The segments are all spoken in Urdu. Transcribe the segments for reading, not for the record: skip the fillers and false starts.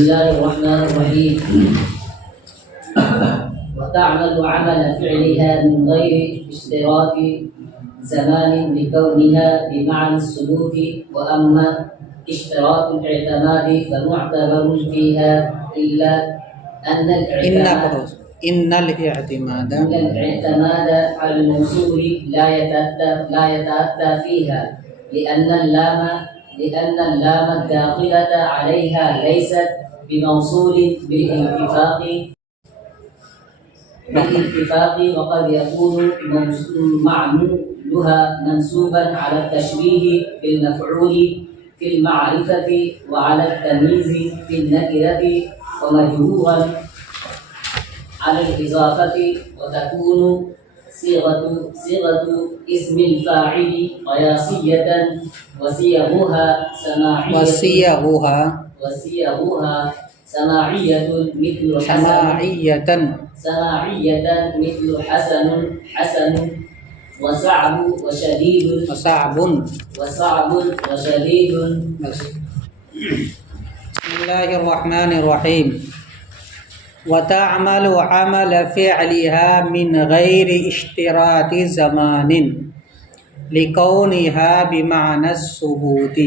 الله الرحمن الرحيم وتعمل عمل فعلها من غير اشتراط زمان لكونها بمعنى الثبوت وأما اشتراط الاعتماد فمعتبر فيها إلا أن الاعتماد على الموصول لا يتأتى فيها لأن اللام الداخلة عليها ليست بموصول بالاتفاق وقد يكون معمولها منسوبا على التشبيه بالمفعول في المعرفة وعلى التمييز في النكرة ومجرورا على الإضافة وتكون صيغة اسم الفاعل قياسية وصيغها سماعية مثل حسن وصعب وشديد. بسم الله الرحمن الرحيم. وتعمل عمل فعلها من غير اشتراط زمان لكونها بمعنى الثبوت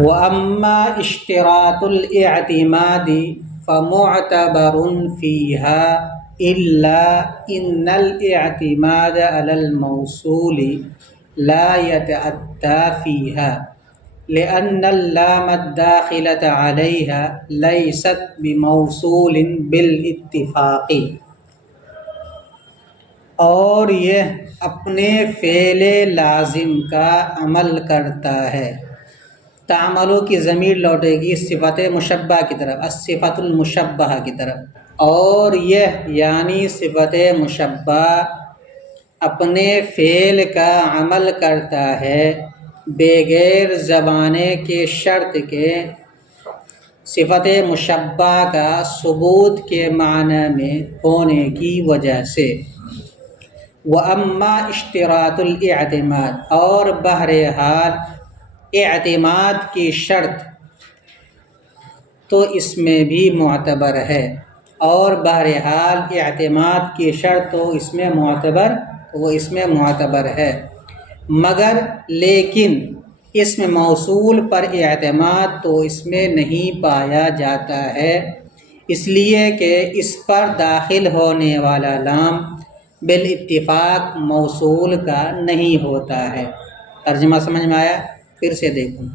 وأما اشتراط الاعتماد فمعتبر فيها إلا إن الاعتماد على الموصول لا يتأتى فيها لأن اللام الداخلة عليها ليست بموصول بالاتفاق. اور یہ اپنے فعل لازم کا عمل کرتا ہے. تعملو کی ضمیر لوٹے گی صفت مشبہ کی طرف، الصفت المشبہ کی طرف. اور یہ یعنی صفت مشبہ اپنے فعل کا عمل کرتا ہے بغیر زمانے کے شرط کے صفت مشبہ کا ثبوت کے معنی میں ہونے کی وجہ سے. وَأَمَّا اشتراط الاعتماد، اور بہرحال اعتماد کی شرط تو اس میں بھی معتبر ہے. اور بہرحال اعتماد کی شرط تو اس میں معتبر ہے، مگر لیکن اسم موصول پر اعتماد تو اس میں نہیں پایا جاتا ہے، اس لیے کہ اس پر داخل ہونے والا لام بالاتفاق موصول کا نہیں ہوتا ہے. ترجمہ سمجھ میں آیا؟ پھر سے دیکھوں.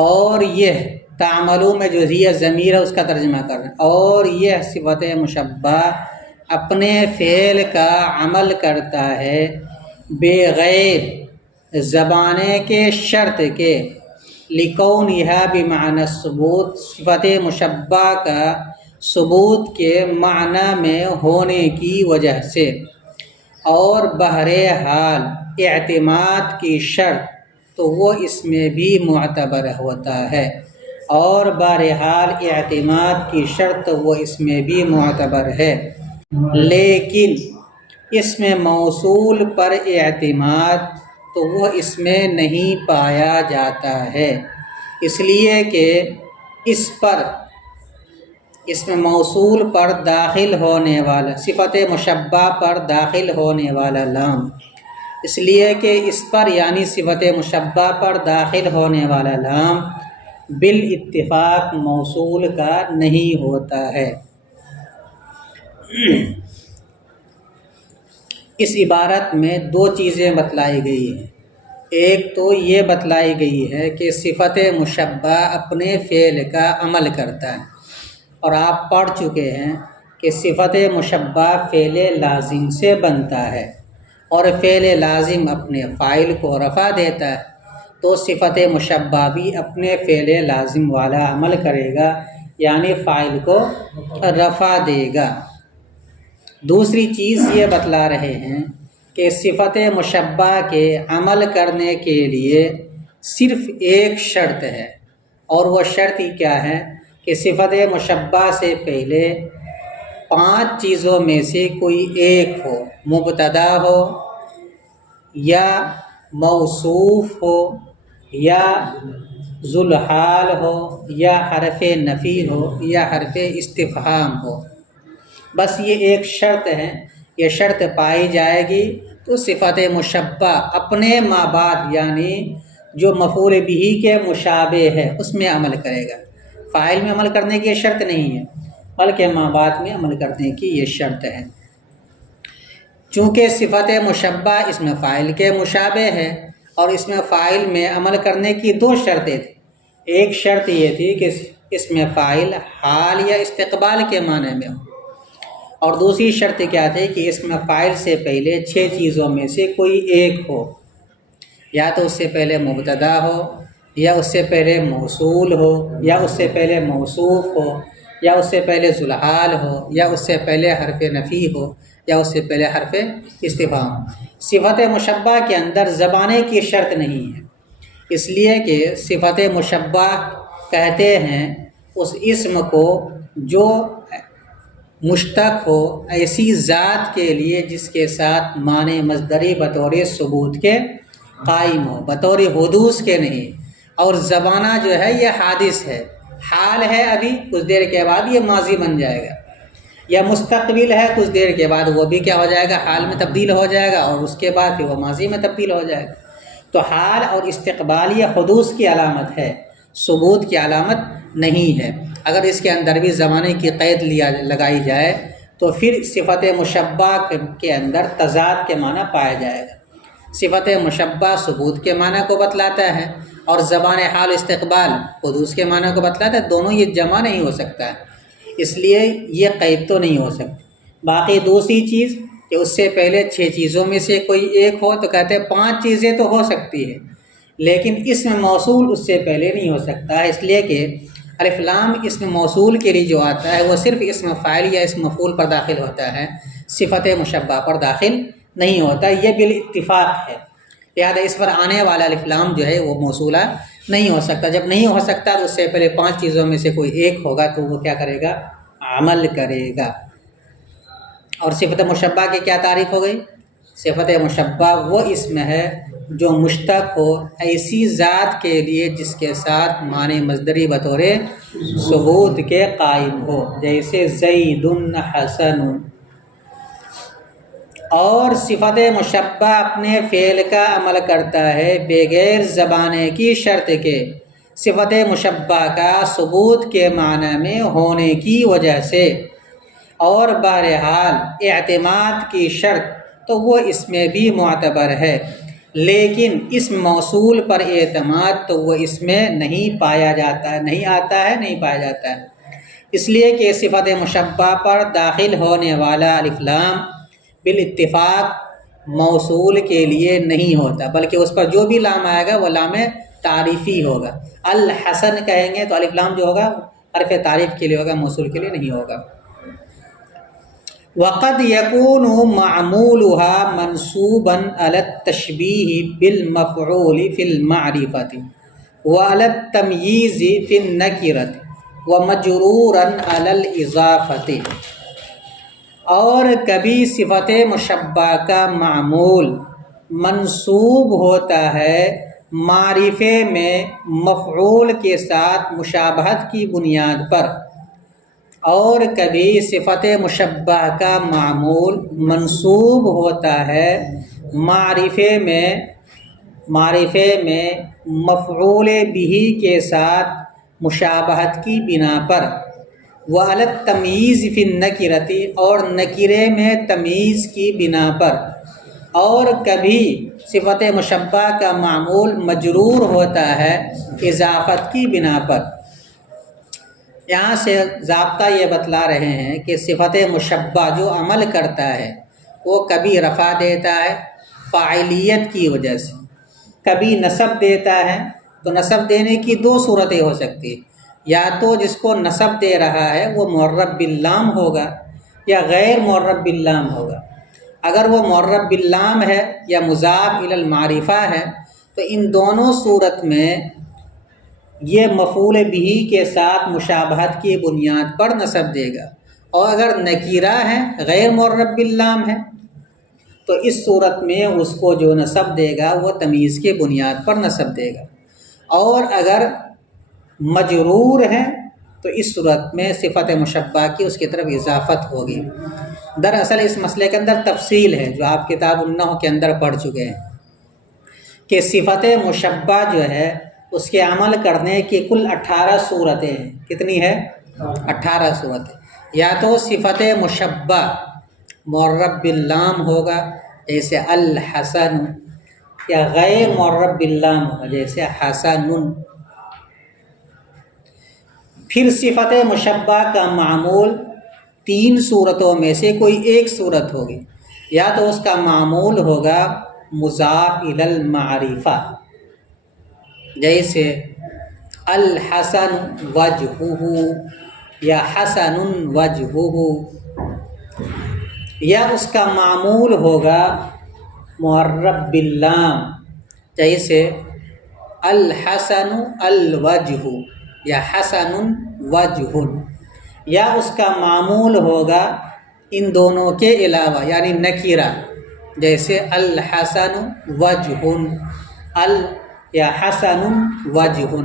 اور یہ تعملو میں جو ہی ضمیر ہے اس کا ترجمہ کر رہے ہیں. اور یہ صفت مشبہ اپنے فعل کا عمل کرتا ہے بغیر زبانے کے شرط کے لکونہا بمعنی الثبوت، صفت مشبہ کا ثبوت کے معنی میں ہونے کی وجہ سے. اور بہرحال اعتماد کی شرط تو وہ اس میں بھی معتبر ہوتا ہے. اور بہرحال اعتماد کی شرط وہ اس میں بھی معتبر ہے، لیکن اسم موصول پر اعتماد تو وہ اس میں نہیں پایا جاتا ہے، اس لیے کہ اس پر اسم موصول پر داخل ہونے والا صفت مشبہ پر داخل ہونے والا لام، اس لیے کہ اس پر یعنی صفت مشبہ پر داخل ہونے والا لام بالاتفاق موصول کا نہیں ہوتا ہے. اس عبارت میں دو چیزیں بتلائی گئی ہیں. ایک تو یہ بتلائی گئی ہے کہ صفت مشبہ اپنے فعل کا عمل کرتا ہے، اور آپ پڑھ چکے ہیں کہ صفت مشبہ فعل لازم سے بنتا ہے، اور فعل لازم اپنے فاعل کو رفع دیتا ہے، تو صفت مشبہ بھی اپنے فعل لازم والا عمل کرے گا، یعنی فاعل کو رفع دے گا. دوسری چیز یہ بتلا رہے ہیں کہ صفت مشبہ کے عمل کرنے کے لیے صرف ایک شرط ہے، اور وہ شرط ہی کیا ہے کہ صفت مشبہ سے پہلے 5 چیزوں میں سے کوئی ایک ہو، مبتدا ہو یا موصوف ہو یا ذوالحال ہو یا حرف نفی ہو یا حرف استفہام ہو، بس یہ ایک شرط ہے، یہ شرط پائی جائے گی تو صفت مشبہ اپنے ما بعد یعنی جو مفعول بھی کے مشابہ ہے اس میں عمل کرے گا۔ فاعل میں عمل کرنے کی یہ شرط نہیں ہے بلکہ ما بعد میں عمل کرنے کی یہ شرط ہے۔ چونکہ صفت مشبہ اس میں فاعل کے مشابہ ہے اور اس میں فاعل میں عمل کرنے کی دو شرطیں تھیں۔ ایک شرط یہ تھی کہ اس میں فاعل حال یا استقبال کے معنی میں ہو، اور دوسری شرط کیا تھی کہ اس میں فاعل سے پہلے 6 چیزوں میں سے کوئی ایک ہو، یا تو اس سے پہلے مبتدا ہو، یا اس سے پہلے موصول ہو، یا اس سے پہلے موصوف ہو، یا اس سے پہلے ذوالحال ہو، یا اس سے پہلے حرف نفی ہو، یا اس سے پہلے حرف استفہام ہو۔ صفت مشبہ کے اندر زبانے کی شرط نہیں ہے، اس لیے کہ صفت مشبہ کہتے ہیں اس اسم کو جو مشتق ہو ایسی ذات کے لیے جس کے ساتھ معنی مصدری بطور ثبوت کے قائم ہو، بطور حدوث کے نہیں۔ اور زبانہ جو ہے یہ حادث ہے، حال ہے، ابھی کچھ دیر کے بعد یہ ماضی بن جائے گا، یا مستقبل ہے، کچھ دیر کے بعد وہ بھی کیا ہو جائے گا، حال میں تبدیل ہو جائے گا، اور اس کے بعد پھر وہ ماضی میں تبدیل ہو جائے گا۔ تو حال اور استقبال یہ حدوث کی علامت ہے، ثبوت کی علامت نہیں ہے۔ اگر اس کے اندر بھی زمانے کی قید لگائی جائے تو پھر صفت مشبہ کے اندر تضاد کے معنی پایا جائے گا۔ صفت مشبہ ثبوت کے معنی کو بتلاتا ہے اور زبان حال استقبال حدوث کے معنی کو بتلاتا ہے، دونوں یہ جمع نہیں ہو سکتا ہے، اس لیے یہ قید تو نہیں ہو سکتی۔ باقی دوسری چیز کہ اس سے پہلے 6 چیزوں میں سے کوئی ایک ہو تو کہتے ہیں 5 چیزیں تو ہو سکتی ہے، لیکن اسم موصول اس سے پہلے نہیں ہو سکتا ہے، اس لیے کہ الف لام اسم موصول کے لیے جو آتا ہے وہ صرف اسم فاعل یا اسم مفعول پر داخل ہوتا ہے، صفت مشبہ پر داخل نہیں ہوتا، یہ بالاتفاق ہے۔ لہذا اس پر آنے والا الف لام جو ہے وہ موصولہ نہیں ہو سکتا۔ جب نہیں ہو سکتا تو اس سے پہلے 5 چیزوں میں سے کوئی ایک ہوگا تو وہ کیا کرے گا، عمل کرے گا۔ اور صفت مشبہ کی کیا تعریف ہو گئی؟ صفت مشبہ وہ اسم ہے جو مشتق ہو ایسی ذات کے لیے جس کے ساتھ معنی مصدری بطور ثبوت کے قائم ہو، جیسے زید حسن۔ اور صفت مشبہ اپنے فعل کا عمل کرتا ہے بغیر زبانے کی شرط کے، صفت مشبہ کا ثبوت کے معنی میں ہونے کی وجہ سے، اور بہرحال اعتماد کی شرط تو وہ اس میں بھی معتبر ہے، لیکن اسم موصول پر اعتماد تو وہ اس میں نہیں پایا جاتا ہے، نہیں آتا ہے، نہیں پایا جاتا ہے، اس لیے کہ صفت مشبہ پر داخل ہونے والا الف لام بالاتفاق موصول کے لیے نہیں ہوتا، بلکہ اس پر جو بھی لام آئے گا وہ لام تعریفی ہوگا۔ الحسن کہیں گے تو الف لام جو ہوگا حرف تعریف کے لیے ہوگا، موصول کے لیے نہیں ہوگا۔ وقد يكون معمولها منصوبا على التشبيه بالمفعول في المعرفة وعلى التمييز في النكرة ومجرورا على الإضافة۔ اور کبھی صفت مشبہ کا معمول منصوب ہوتا ہے معرفے میں مفعول کے ساتھ مشابہت کی بنیاد پر، اور کبھی صفت مشبہ کا معمول منصوب ہوتا ہے معرفے میں مفعول به کے ساتھ مشابہت کی بنا پر، وعلی التمییز فی النکرۃ، اور نکرے میں تمییز کی بنا پر، اور کبھی صفت مشبہ کا معمول مجرور ہوتا ہے اضافت کی بنا پر۔ یہاں سے ضابطہ یہ بتلا رہے ہیں کہ صفت مشبہ جو عمل کرتا ہے وہ کبھی رفع دیتا ہے فاعلیت کی وجہ سے، کبھی نصب دیتا ہے، تو نصب دینے کی 2 صورتیں ہو سکتی ہیں، یا تو جس کو نصب دے رہا ہے وہ معرب باللام ہوگا یا غیر معرب باللام ہوگا۔ اگر وہ معرب باللام ہے یا مضاف الی المعرفہ ہے تو ان دونوں صورت میں یہ مفعول به کے ساتھ مشابہت کی بنیاد پر نصب دے گا، اور اگر نکیرہ ہے غیر معرب باللام ہے تو اس صورت میں اس کو جو نصب دے گا وہ تمیز کے بنیاد پر نصب دے گا، اور اگر مجرور ہیں تو اس صورت میں صفت مشبہ کی اس کی طرف اضافت ہوگی۔ دراصل اس مسئلے کے اندر تفصیل ہے جو آپ کتاب النحو کے اندر پڑھ چکے ہیں کہ صفت مشبہ جو ہے اس کے عمل کرنے کی کل 18 صورتیں ہیں۔ کتنی ہے؟ 18 صورتیں۔ یا تو صفت مشبہ معرب باللام ہوگا جیسے الحسن، یا غیر معرب باللام ہوگا جیسے حسن۔ پھر صفت مشبہ کا معمول 3 صورتوں میں سے کوئی ایک صورت ہوگی، یا تو اس کا معمول ہوگا مضاف الی المعرفہ جیسے الحسن وجہہ یا حسن وجہہ، یا اس کا معمول ہوگا معرب باللام جیسے الحسن الوجہ یا حسن وجہ، یا اس کا معمول ہوگا ان دونوں کے علاوہ یعنی نکیرہ جیسے الحسن وجہ یا حسن وجہ۔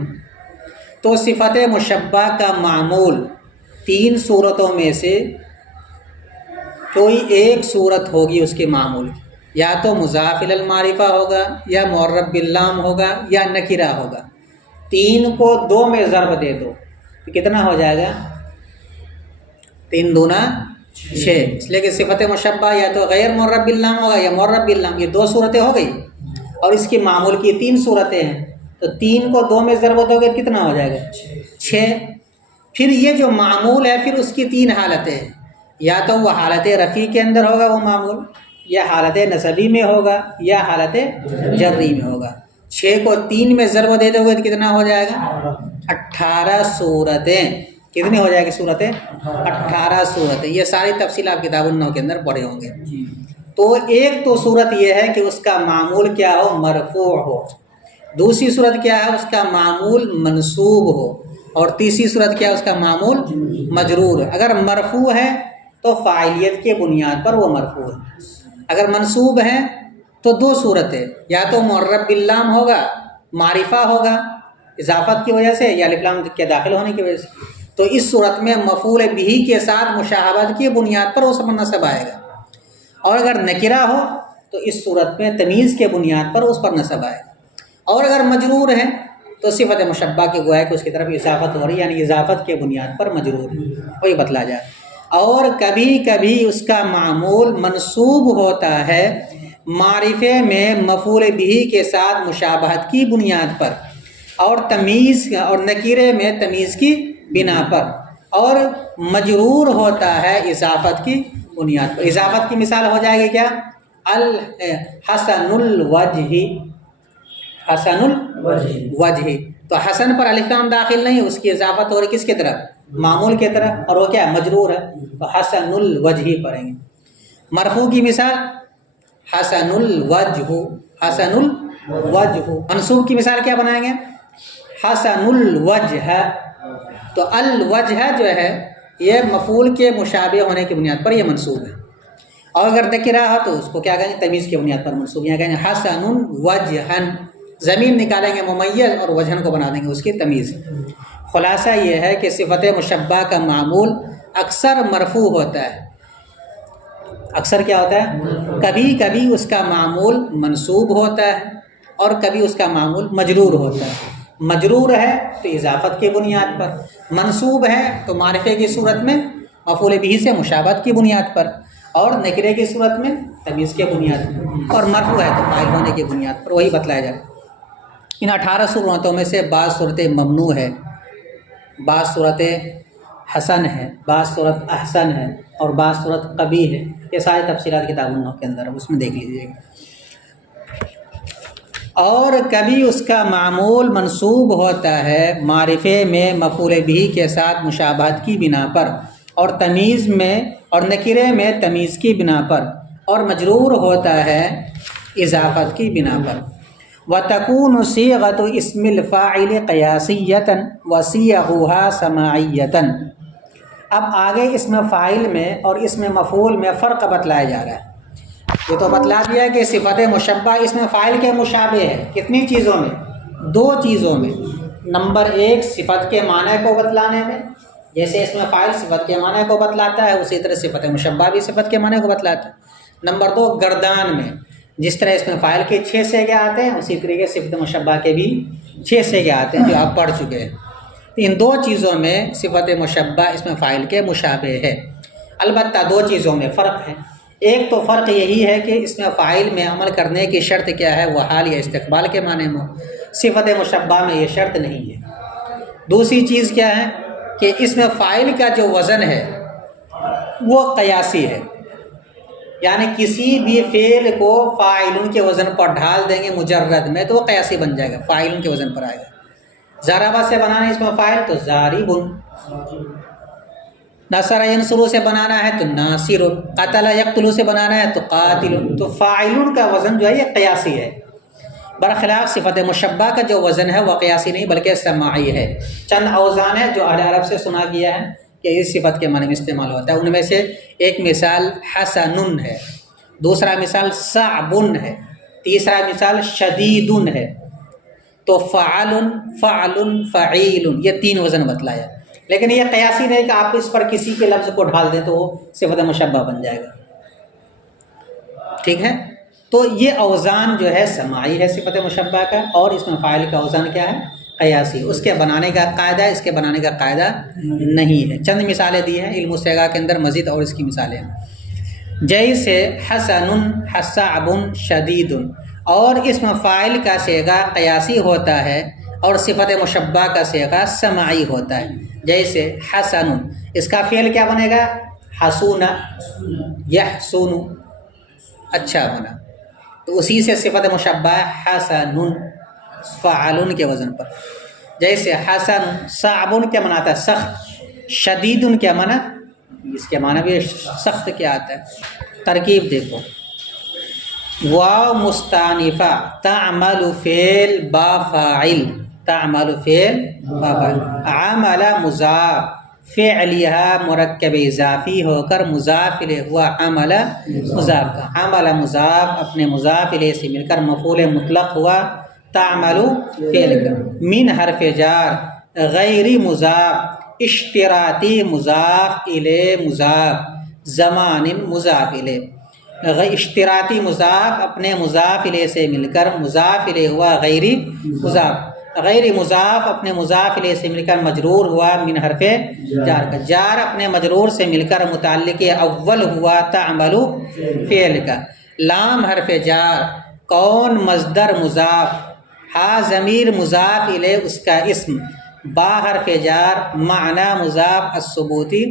تو صفت مشبہ کا معمول 3 صورتوں میں سے کوئی ایک صورت ہوگی اس کے معمول کی، یا تو مضاف الی المعرفہ ہوگا یا معرب باللام ہوگا یا نکرہ ہوگا۔ 3 کو 2 میں ضرب دے دو تو کتنا ہو جائے گا؟ 3 دونا 6۔ اس لیے کہ صفت مشبہ یا تو غیر معرب باللام ہوگا یا معرب باللام، یہ 2 صورتیں ہو گئی، اور اس کی معمول کی 3 صورتیں ہیں، تو 3 کو 2 میں ضرب دو گے کتنا ہو جائے گا؟ 6۔ پھر یہ جو معمول ہے پھر اس کی 3 حالتیں ہیں، یا تو وہ حالت رفیع کے اندر ہوگا وہ معمول، یا حالت نصبی میں ہوگا، یا حالت جری میں ہوگا۔ 6 کو 3 میں ضرب دے دو گے تو کتنا ہو جائے گا؟ 18 صورتیں۔ کتنی ہو جائے گی صورتیں؟ 18 صورتیں۔ یہ ساری تفصیل آپ کتاب النحو کے اندر پڑھے ہوں گے۔ تو ایک تو صورت یہ ہے کہ اس کا معمول کیا ہو؟ مرفوع ہو۔ دوسری صورت کیا ہے؟ اس کا معمول منصوب ہو۔ اور تیسری صورت کیا ہے؟ اس کا معمول مجرور ہے۔ اگر مرفوع ہے تو فاعلیت کے بنیاد پر وہ مرفوع ہے، اگر منصوب ہے تو 2 صورتیں، یا تو معرب باللام ہوگا، معرفہ ہوگا اضافت کی وجہ سے یا الف لام کے داخل ہونے کی وجہ سے، تو اس صورت میں مفعول بہ کے ساتھ مشابہت کی بنیاد پر اس پر نصب آئے گا، اور اگر نکرہ ہو تو اس صورت میں تمیز کے بنیاد پر اس پر نصب آئے گا، اور اگر مجرور ہے تو صفت مشبہ کی گویا کہ اس کی طرف اضافت ہو رہی ہے، یعنی اضافت کے بنیاد پر مجرور ہے، وہی بتلا جائے۔ اور کبھی کبھی اس کا معمول منصوب ہوتا ہے معرفے میں مفعول بہ کے ساتھ مشابہت کی بنیاد پر، اور تمیز اور نکیرے میں تمیز کی بنا پر، اور مجرور ہوتا ہے اضافت کی بنیاد پر۔ اضافت کی مثال ہو جائے گی کیا؟ الحسن الوجہ، حسن الوجہ، تو حسن پر الف لام داخل نہیں، اس کی اضافت ہو رہی کس کی طرف؟ معمول کی طرف، اور وہ کیا ہے؟ مجرور ہے، تو حسن الوجہ پڑھیں گے۔ مرفوع کی مثال حسن الوجہ، حسن الوجہ۔ منصوب کی مثال کیا بنائیں گے؟ حسن الوجہ، تو الوجہ جو ہے یہ مفعول کے مشابہ ہونے کی بنیاد پر یہ منصوب ہے، اور اگر نکرہ ہو تو اس کو کیا کہیں گے؟ تمیز کی بنیاد پر منصوب، یہاں کہیں گے حسن وجہن، زمین نکالیں گے ممیز اور وجہن کو بنا دیں گے اس کی تمیز۔ خلاصہ یہ ہے کہ صفت مشبہ کا معمول اکثر مرفوع ہوتا ہے، اکثر کیا ہوتا ہے؟ کبھی کبھی اس کا معمول منصوب ہوتا ہے اور کبھی اس کا معمول مجرور ہوتا ہے۔ مجرور ہے تو اضافت کی بنیاد پر، منصوب ہے تو معرفے کی صورت میں مفعول بہ سے مشابہت کی بنیاد پر، اور نکرے کی صورت میں تمیز کے بنیاد پر، اور مرفوع ہے تو فاعل ہونے کی بنیاد پر، وہی بتلایا جائے۔ ان 18 صورتوں میں سے بعض صورتیں ممنوع ہے، بعض صورتیں حسن ہے، بعض صورت احسن ہے، اور بعض صورت قبیح ہے۔ یہ ساری تفصیلات کتاب النحو کے اندر اس میں دیکھ لیجیے گا۔ اور کبھی اس کا معمول منصوب ہوتا ہے معرفے میں مفعول بہ کے ساتھ مشابہت کی بنا پر، اور تمیز میں اور نکرے میں تمیز کی بنا پر، اور مجرور ہوتا ہے اضافت کی بنا پر۔ وَتَكُونُ صِيغَةُ اسم الفاعل قیاسیۃ وصیغها سماعیۃ۔ اب آگے اسم فاعل میں اور اسم مفعول میں فرق بتلایا جا رہا ہے۔ یہ تو بتلا دیا کہ صفت مشبہ اسم فاعل کے مشابہ ہے، کتنی چیزوں میں؟ 2 چیزوں میں۔ نمبر 1 صفت کے معنی کو بتلانے میں، جیسے اس میں فاعل صفت کے معنی کو بتلاتا ہے اسی طرح صفت مشبہ بھی صفت کے معنی کو بتلاتا ہے۔ نمبر 2 گردان میں، جس طرح اس میں فاعل کے 6 سیغے آتے ہیں اسی طریقے صفت مشبہ کے بھی 6 سیغے آتے ہیں جو آپ پڑھ چکے ہیں۔ ان 2 چیزوں میں صفت مشبہ اس میں فاعل کے مشابہ ہے۔ البتہ 2 چیزوں میں فرق ہے۔ ایک تو فرق یہی ہے کہ اس میں فاعل میں عمل کرنے کی شرط کیا ہے، وہ حال یا استقبال کے معنی میں، صفت مشبہ میں یہ شرط نہیں ہے۔ دوسری چیز کیا ہے کہ اس میں فاعل کا جو وزن ہے وہ قیاسی ہے، یعنی کسی بھی فعل کو فاعلن کے وزن پر ڈھال دیں گے مجرد میں تو وہ قیاسی بن جائے گا، فاعلن کے وزن پر آئے گا۔ ضربہ سے بنانا ہے اس میں فاعل تو ضاربن، نصر ینصر سے بنانا ہے تو ناصر، قتل یقتل سے بنانا ہے تو قاتل، تو فاعلن کا وزن جو ہے یہ قیاسی ہے۔ برخلاف صفت مشبہ کا جو وزن ہے وہ قیاسی نہیں بلکہ سماعی ہے۔ چند اوزان ہے جو اہل عرب سے سنا گیا ہے کہ اس صفت کے معنی میں استعمال ہوتا ہے، ان میں سے ایک مثال حسن ہے، دوسرا مثال صعب ہے، تیسرا مثال شدید ہے۔ تو فعل، فعل، فعیل، یہ 3 وزن بتلایا، لیکن یہ قیاسی نہیں کہ آپ اس پر کسی کے لفظ کو ڈھال دیں تو وہ صفت مشبہ بن جائے گا، ٹھیک ہے۔ تو یہ اوزان جو ہے سماعی ہے صفت مشبہ کا، اور اس میں فاعل کا اوزان کیا ہے، قیاسی۔ اس کے بنانے کا قاعدہ اس کے بنانے کا قاعدہ نہیں ہے۔ چند مثالیں دی ہیں علم الصیغہ کے اندر، مزید اور اس کی مثالیں ہیں، جیسے حسن، حسعب، شدید، اور اس میں فاعل کا صیغہ قیاسی ہوتا ہے اور صفت مشبہ کا صیغہ سماعی ہوتا ہے۔ جیسے حسن، اس کا فعل کیا بنے گا، حسون، یحسن، اچھا بنا، تو اسی سے صفت مشبہ حسن، فعل کے وزن پر۔ جیسے حسن، صعب کیا مناتا ہے، سخت، شدید کیا مانا، اس کے معنی بھی سخت کیا آتا ہے۔ ترکیب دیکھو، واو مستانفہ، تعمل فعل با فاعل، تعمل فعل با فاعل، عمل مضاف، فعلیہ مرکب اضافی ہو کر مضاف الیہ ہوا عمل مضاف کا، عمل مضاف اپنے مضاف الیہ سے مل کر مفعول مطلق ہوا تعمل فعل کا، من حرف جار، غیر مضاف، اشتراطی مضاف الیہ مضاف، زمان مضاف الیہ، اشتراطی مضاف اپنے مضاف الیہ سے مل کر مضاف الیہ ہوا غیر مضاف، غیر مضاف اپنے مضاف الیہ سے مل کر مجرور ہوا من حرف جار کا، جار اپنے مجرور سے مل کر متعلق اول ہوا تعمل فعل کا، لام حرف جار، کون مصدر مضاف، ہا ضمیر مضاف الیہ اس کا اسم، با حرف جار، معنی مضاف، الثبوتی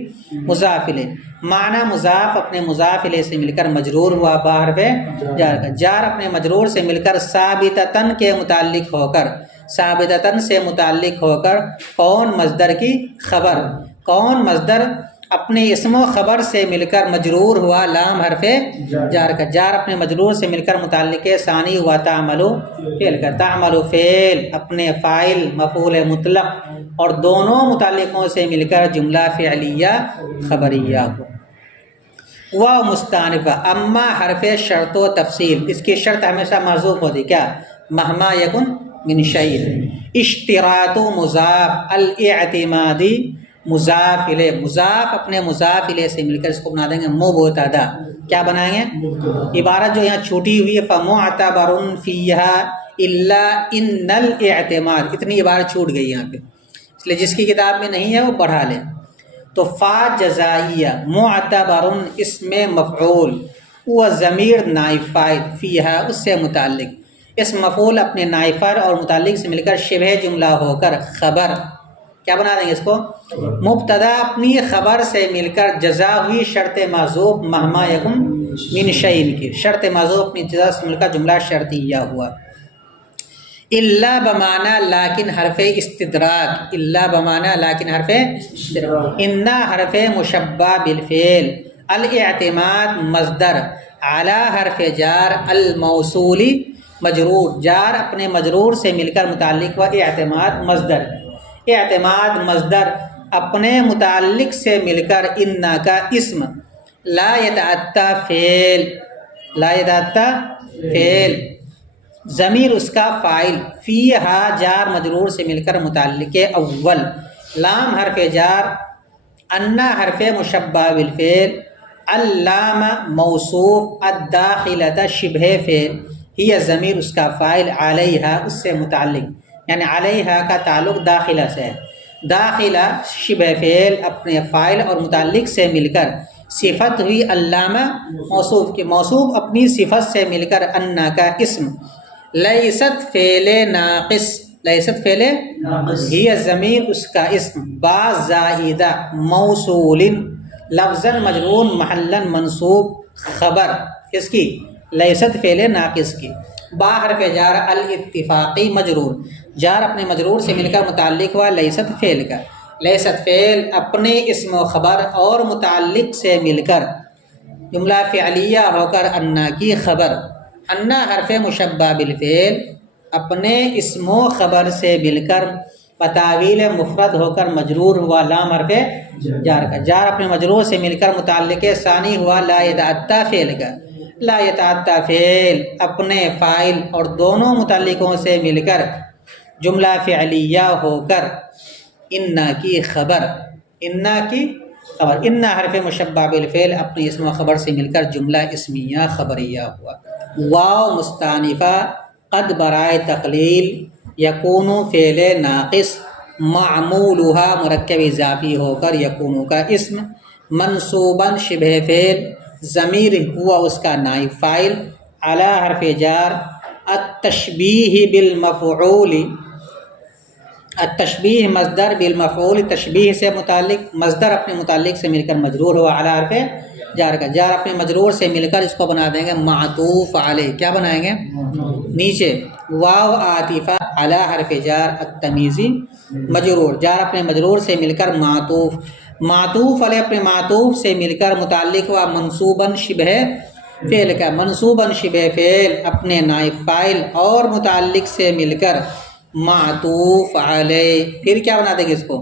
مضاف الیہ، معنی مضاف اپنے مضاف الیہ سے مل کر مجرور ہوا با حرف جار کا، جار اپنے مجرور سے مل کر ثابتتن کے متعلق ہو کر، ثابتتن سے متعلق ہو کر کون مصدر کی خبر، کون مصدر اپنے اسم و خبر سے مل کر مجرور ہوا لام حرف جار کا، جار اپنے مجرور سے مل کر متعلق ثانی ہوا تعمل فعل کا، تعمل فعل اپنے فاعل مفعول مطلق اور دونوں متعلقوں سے مل کر جملہ فعلیہ خبریہ کو۔ واو مستانفہ، اما حرف شرط و تفصیل، اس کی شرط ہمیشہ محذوف ہوتی، کیا، مہما یکن من شیء، اشتراط مضاف، الاعتمادی مضاف الیہ، مضاف اپنے مضاف الیہ سے مل کر اس کو بنا دیں گے مبتدا، کیا بنائیں گے، عبارت جو یہاں چھوٹی ہوئی ہے فمعتبر فیہا الا ان الاعتماد، اتنی عبارت چھوٹ گئی یہاں پہ، اس لیے جس کی کتاب میں نہیں ہے وہ پڑھا لیں۔ تو فا جزائیہ، معتبر اسم مفعول، وہ ضمیر نائب فاعل، فیہا اس سے متعلق، اس مفعول اپنے نائب فاعل اور متعلق سے مل کر شبہ جملہ ہو کر خبر، کیا بنا دیں گے اس کو، مبتدا اپنی خبر سے مل کر جزا ہوئی شرط محذوف مہما یکن من شیء کی، شرط محذوف اپنی جزا سے مل کر جملہ شرطیہ ہوا۔ الا بمعنی لیکن حرف استدراک، الا بمعنی لیکن حرف استدراک، ان حرف مشبہ بالفعل، الاعتماد مصدر، علی حرف جار، الموصولی مجرور، جار اپنے مجرور سے مل کر متعلق ہوا اعتماد مصدر، اعتماد مصدر اپنے متعلق سے مل کر ان کا اسم، لا یتعطی فعل، لا یتعطی فعل، ضمیر اس کا فاعل، فیہا جار مجرور سے مل کر متعلق اول، لام حرف جار، انا حرف مشبہ بالفعل، اللام موصوف، الداخلۃ شبہ فعل، ہی ضمیر اس کا فاعل، علیہا اس سے متعلق، یعنی علیہا کا تعلق داخلہ سے ہے، داخلہ شبہ فعل اپنے فاعل اور متعلق سے مل کر صفت ہوئی علامہ موصوف کی، موصوف اپنی صفت سے مل کر انا کا اسم، لیست فعل ناقص، لیست فعل ہی ضمیر اس کا اسم، با زائدہ موصول لفظاً مجرور محلاً منصوب، خبر کس کی؟ لیست فعل ناقص کی، با حرف جار الاتفاقی مجرور، جار اپنے مجرور سے مل کر متعلق ہوا لیست فعل کا، لیست فعل اپنے اسم و خبر اور متعلق سے مل کر جملہ فعلیہ ہو کر انا کی خبر، انا حرف مشبہ بالفعل اپنے اسم و خبر سے مل کر بتاویل مفرد ہو کر مجرور ہوا، لام حرف جار کا، جار اپنے مجرور سے مل کر متعلق ثانی ہوا لا یتعدی فعل کا، لا یتعدی فعل اپنے فاعل اور دونوں متعلقوں سے مل کر جملہ فعلیہ ہو کر انا کی خبر، انا کی خبر، انا حرف مشبہ بالفعل اپنے اسم و خبر سے مل کر جملہ اسمیہ خبریہ ہوا، واو مستانفہ قد برائے تقلیل، یکون فعل ناقص، معمولها مرکب اضافی ہو کر یکون کا اسم، منصوباً شبہ فعل، ضمیر ہوا اس کا نائب فاعل، علی حرف جار، التشبیہ بالمفعول، التشبیہ مصدر بالمفعول تشبیہ سے متعلق، مصدر اپنے متعلق سے مل کر مجرور ہوا علی حرف جار کا، جار اپنے مجرور سے مل کر اس کو بنا دیں گے معطوف علیہ، کیا بنائیں گے؟ نیچے واو عاطفہ علی حرف جار التمیزی مجرور، جار اپنے مجرور سے مل کر معطوف، معطوف علیہ اپنے معطوف سے مل کر متعلق ہوا منصوباً شبہ فعل کا، منصوباً شبہ فعل اپنے نائب فاعل اور متعلق سے مل کر معطوف علیہ، پھر کیا بنا دیں گے اس کو؟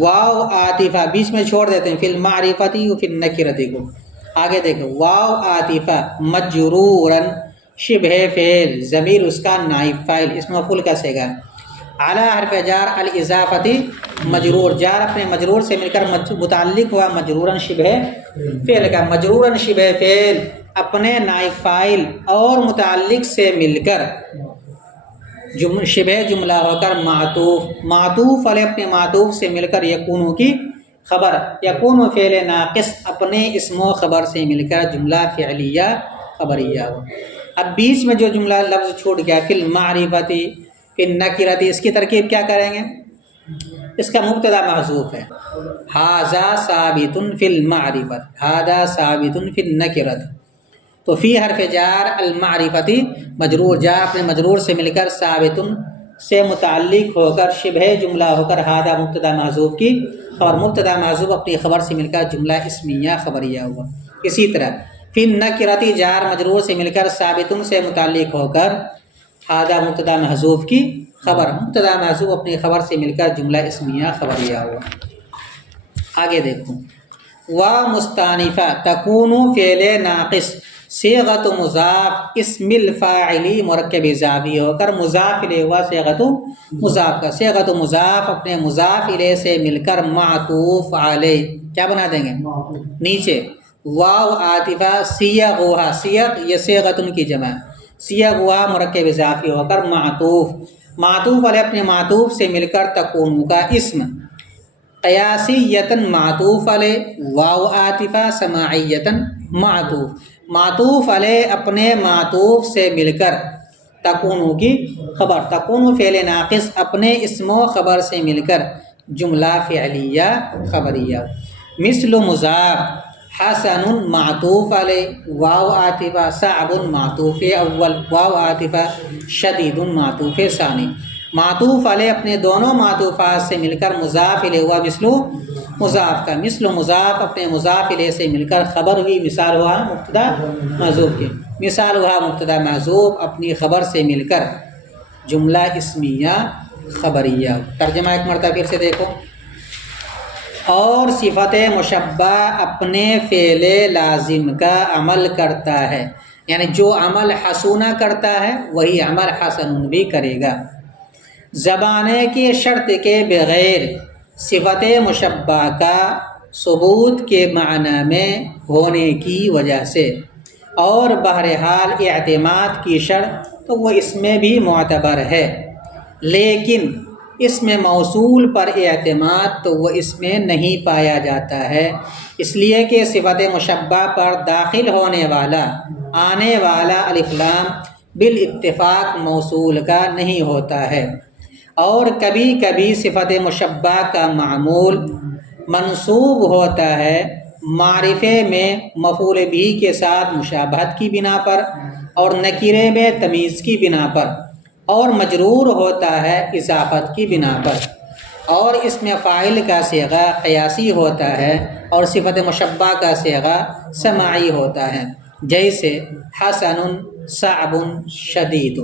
واو عاطفہ بیچ میں چھوڑ دیتے ہیں، فی المعرفتی و فی النکرتی کو، آگے دیکھو واو عاطفہ مجروراً شبہ فعل، ضمیر اس کا نائب فاعل، اس مفعول کا صیغہ، اعلی حرف جار الاضافتی مجرور، جار اپنے مجرور سے مل کر متعلق ہوا مجروراً شبہ فعل کا، مجروراً شبہ فعل اپنے نائب فاعل اور متعلق سے مل کر شبہ جملہ ہو کر معطوف، معطوف علیہ اپنے معطوف سے مل کر یکونو کی خبر، یکونو فعل ناقص اپنے اسم و خبر سے مل کر جملہ فعلیہ خبریہ ہو۔ اب بیچ میں جو جملہ لفظ چھوٹ گیا فی المعرفتی فی النکرتی، اس کی ترکیب کیا کریں گے؟ اس کا مبتدا محذوف ہے، ھذا ثابت فی المعرفت، ھذا ثابت فی النکرت، تو فی حرف جار المعرفتی مجرور، جار اپنے مجرور سے مل کر ثابت سے متعلق ہو کر شبہ جملہ ہو کر ھذا مبتدا محذوف کی خبر، مبتدا محذوف اپنی خبر سے مل کر جملہ اسمیہ خبریہ ہوا۔ اسی طرح فی النکرتی جار مجرور سے مل کر ثابت سے متعلق ہو کر ھذا مبتدا محذوف کی خبر، مبتدا محذوف اپنی خبر سے مل کر جملہ اسمیہ خبریہ ہوا۔ آگے دیکھو وا مستانفہ تکون فعل ناقص، صیغۃ مضاف اسم الفاعلی مرکب اضافی ہو کر مضاف الیہ ہوا صیغۃ مضاف کا، صیغۃ مضاف اپنے مضاف الیہ سے مل کر معطوف علیہ، کیا بنا دیں گے؟ نیچے واو عاطفہ صیغھا، صیغ یہ صیغۃ کی جمع، صیغھا مرکب اضافی ہو کر معطوف، معطوف علیہ اپنے معطوف سے مل کر تکون کا اسم، قیاسیتاً معطوف علیہ، واو عاطفہ سماعیتاً معطوف، معطوف علیہ اپنے معطوف سے مل کر تکون کی خبر، تکون فعل ناقص اپنے اسم و خبر سے مل کر جملہ فعلیہ خبریہ، مثل مضاف حسن معطوف علیہ، واو عاطفہ صعب معطوف اول، واو عاطفہ شدید معطوف ثانی، معطوف علیہ اپنے دونوں معطوفات سے مل کر مضاف الیہ ہوا مثل مضاف کا، مثل مضاف اپنے مضاف الیہ سے مل کر خبر ہوئی، مثال ہوا مبتدا محذوف کی، مثال ہوا مبتدا محذوف اپنی خبر سے مل کر جملہ اسمیہ خبریہ۔ ترجمہ ایک مرتبہ پھر سے دیکھو، اور صفت مشبہ اپنے فعل لازم کا عمل کرتا ہے، یعنی جو عمل حسونہ کرتا ہے وہی عمل حسن بھی کرے گا۔ زبانے کی شرط کے بغیر صفت مشبہ کا ثبوت کے معنی میں ہونے کی وجہ سے، اور بہرحال اعتماد کی شرط تو وہ اس میں بھی معتبر ہے، لیکن اس میں موصول پر اعتماد تو وہ اس میں نہیں پایا جاتا ہے، اس لیے کہ صفت مشبہ پر داخل ہونے والا آنے والا الف لام بالاتفاق موصول کا نہیں ہوتا ہے، اور کبھی کبھی صفت مشبہ کا معمول منصوب ہوتا ہے معرفے میں مفعول بھی کے ساتھ مشابہت کی بنا پر اور نکرے میں تمیز کی بنا پر، اور مجرور ہوتا ہے اضافت کی بنا پر، اور اس میں فاعل کا صیغہ قیاسی ہوتا ہے اور صفت مشبہ کا صیغہ سماعی ہوتا ہے، جیسے حسن صعب شدید۔